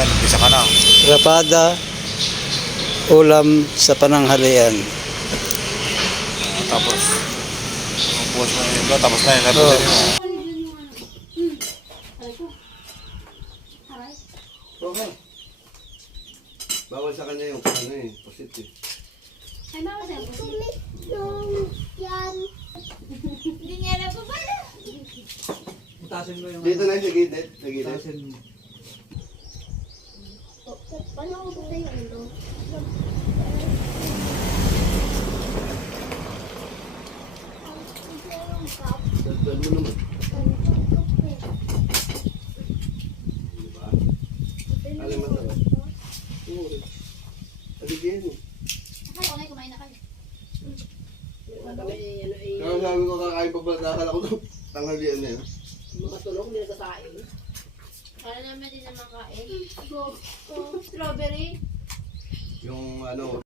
Yan, umpisa ka na. Rapada, ulam sa pananghalian. Tapos, bukas mo yung iba, tapos na yun. Tapos Oo. na yun. Okay. Bawal sa kanya yung ano eh, positive. Ay, bawal sa'yo. Yung yan. Hindi niya alam pa pala. Tasin mo yung Dito na sa gilid, sa gilid. tasin mo. Paano ako kung tayo ito? Dagdag mo naman. Diba? Alam mo talaga. Oo. Aligyan mo. Akala ko na kumain na kayo. Kaya sabi ko kakain pa pala, nakakala ko tanghalian na yun. Para naman din naman kain. Strawberry. Yung ano,